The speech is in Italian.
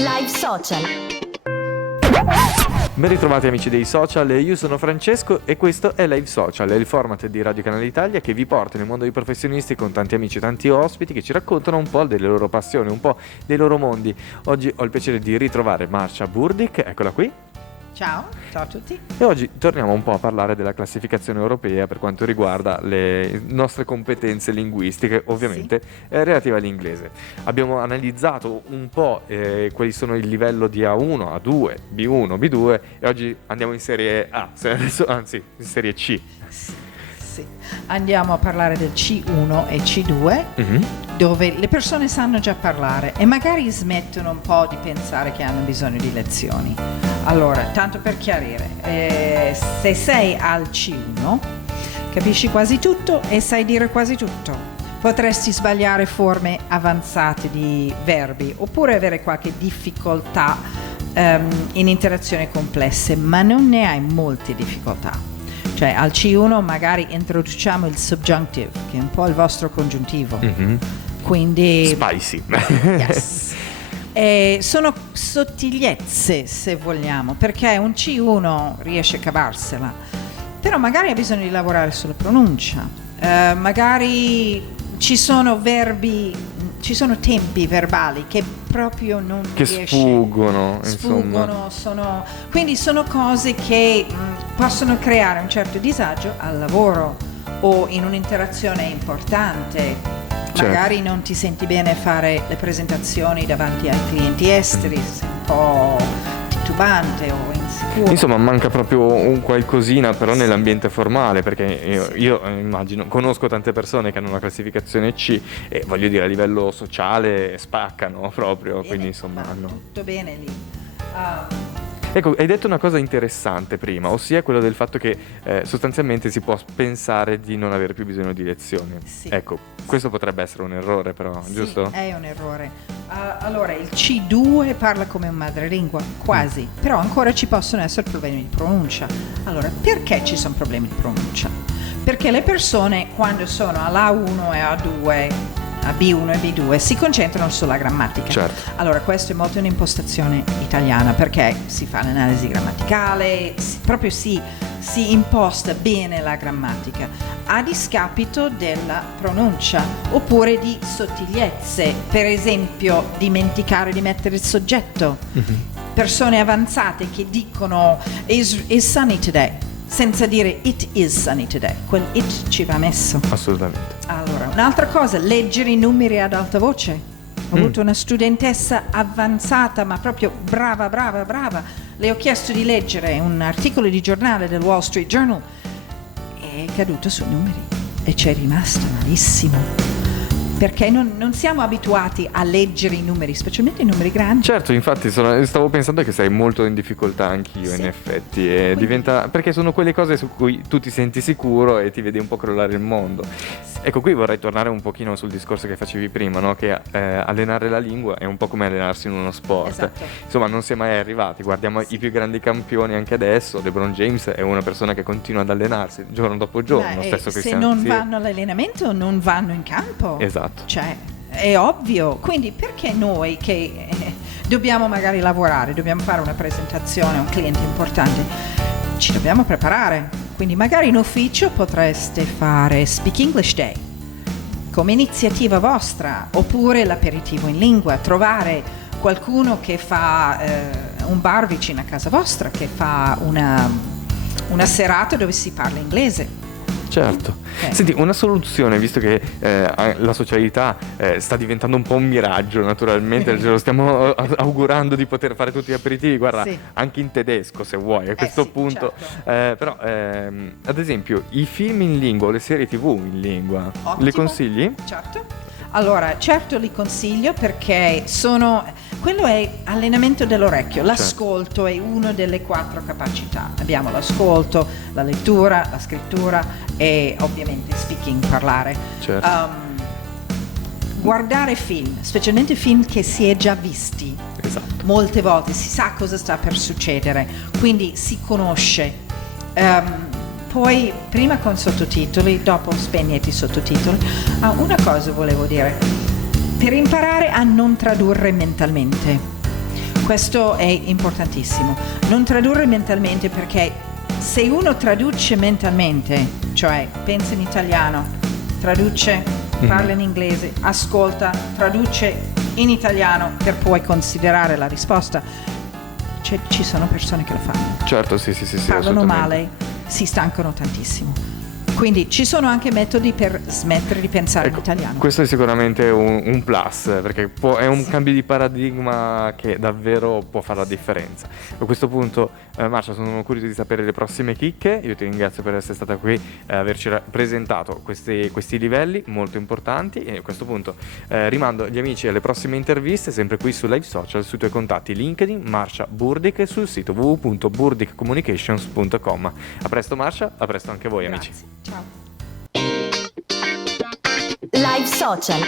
Live Social. Ben ritrovati amici dei social, io sono Francesco e questo è Live Social, è il format di Radio Canale Italia che vi porta nel mondo dei professionisti con tanti amici e tanti ospiti che ci raccontano un po' delle loro passioni, un po' dei loro mondi. Oggi ho il piacere di ritrovare Marcia Burdick, eccola qui. Ciao a tutti. E oggi torniamo un po' a parlare della classificazione europea per quanto riguarda le nostre competenze linguistiche, ovviamente relative all'inglese. Abbiamo analizzato un po' quali sono il livello di A1, A2, B1, B2 e oggi andiamo in serie A, anzi in serie C. Sì. Andiamo a parlare del C1 e C2, dove le persone sanno già parlare e magari smettono un po' di pensare che hanno bisogno di lezioni. Allora, tanto per chiarire, se sei al C1 capisci quasi tutto e sai dire quasi tutto. Potresti sbagliare forme avanzate di verbi oppure avere qualche difficoltà in interazioni complesse, ma non ne hai molte difficoltà. Cioè al C1 magari introduciamo il subjunctive, che è un po' il vostro congiuntivo. Quindi Spicy. Yes. Sono sottigliezze, se vogliamo, perché un C1 riesce a cavarsela, però magari ha bisogno di lavorare sulla pronuncia, magari ci sono tempi verbali che proprio non che riesce, sfuggono, quindi sono cose che possono creare un certo disagio al lavoro o in un'interazione importante. Certo. Magari non ti senti bene fare le presentazioni davanti ai clienti esteri, sei un po' titubante o insicuro. Insomma, manca proprio un qualcosina però nell'ambiente formale, perché io immagino, conosco tante persone che hanno una classificazione C e voglio dire a livello sociale spaccano proprio, Bene, quindi insomma hanno... tutto bene lì. Ecco, hai detto una cosa interessante prima, ossia quello del fatto che sostanzialmente si può pensare di non avere più bisogno di lezioni. Sì. Ecco, questo potrebbe essere un errore però, giusto? Sì, è un errore. Allora, il C2 parla come un madrelingua, quasi, però ancora ci possono essere problemi di pronuncia. Allora, perché ci sono problemi di pronuncia? Perché le persone quando sono all'A1 e A2, a B1 e B2 si concentrano sulla grammatica. Certo. Allora questo è molto un'impostazione italiana perché si fa l'analisi grammaticale, proprio si imposta bene la grammatica a discapito della pronuncia oppure di sottigliezze, per esempio dimenticare di mettere il soggetto. Persone avanzate che dicono is sunny today senza dire it is sunny today, quel it ci va messo. Assolutamente. Allora, un'altra cosa, leggere i numeri ad alta voce. Ho avuto una studentessa avanzata, ma proprio brava. Le ho chiesto di leggere un articolo di giornale del Wall Street Journal e è caduto sui numeri e c'è rimasta malissimo. Perché non siamo abituati a leggere i numeri, specialmente i numeri grandi. Certo, infatti stavo pensando che sei molto in difficoltà anch'io, Sì. in effetti, e diventa, perché sono quelle cose su cui tu ti senti sicuro e ti vedi un po' crollare il mondo. Ecco, qui vorrei tornare un pochino sul discorso che facevi prima, no? Che allenare la lingua è un po' come allenarsi in uno sport. Esatto. Insomma, non si è mai arrivati, guardiamo i più grandi campioni anche adesso. LeBron James è una persona che continua ad allenarsi giorno dopo giorno. Stesso se Cristiano, non vanno all'allenamento non vanno in campo. Esatto. Cioè, è ovvio. Quindi perché noi che dobbiamo magari lavorare, dobbiamo fare una presentazione a un cliente importante, ci dobbiamo preparare. Quindi magari in ufficio potreste fare Speak English Day come iniziativa vostra, oppure l'aperitivo in lingua, trovare qualcuno che fa un bar vicino a casa vostra, che fa una serata dove si parla inglese. Certo. Senti, una soluzione, visto che la socialità sta diventando un po' un miraggio, naturalmente, ce lo stiamo augurando di poter fare tutti gli aperitivi, guarda, anche in tedesco se vuoi, a questo punto. Certo. Però, ad esempio, i film in lingua o le serie TV in lingua, Ottimo. le consigli? Certo. Allora, certo li consiglio perché quello è allenamento dell'orecchio, l'ascolto è una delle 4 capacità. Abbiamo l'ascolto, la lettura, la scrittura e ovviamente speaking, parlare. Certo. Guardare film, specialmente film che si è già visti. Esatto. Molte volte si sa cosa sta per succedere, quindi si conosce. Poi prima con sottotitoli, dopo spegnete i sottotitoli. Una cosa volevo dire, per imparare a non tradurre mentalmente. Questo è importantissimo. Non tradurre mentalmente, perché se uno traduce mentalmente, cioè pensa in italiano, traduce, parla in inglese, ascolta, traduce in italiano per poi considerare la risposta, ci sono persone che lo fanno. Certo, sì, parlano male, si stancano tantissimo. Quindi ci sono anche metodi per smettere di pensare in italiano. Questo è sicuramente un plus, perché è un cambio di paradigma che davvero può fare la differenza. A questo punto, Marcia, sono curioso di sapere le prossime chicche. Io ti ringrazio per essere stata qui, averci presentato questi livelli molto importanti, e a questo punto rimando gli amici alle prossime interviste, sempre qui su Live Social, sui tuoi contatti LinkedIn, Marcia Burdick, e sul sito www.burdickcommunications.com. A presto Marcia, a presto anche voi. Grazie. Amici. Ciao. Live Social.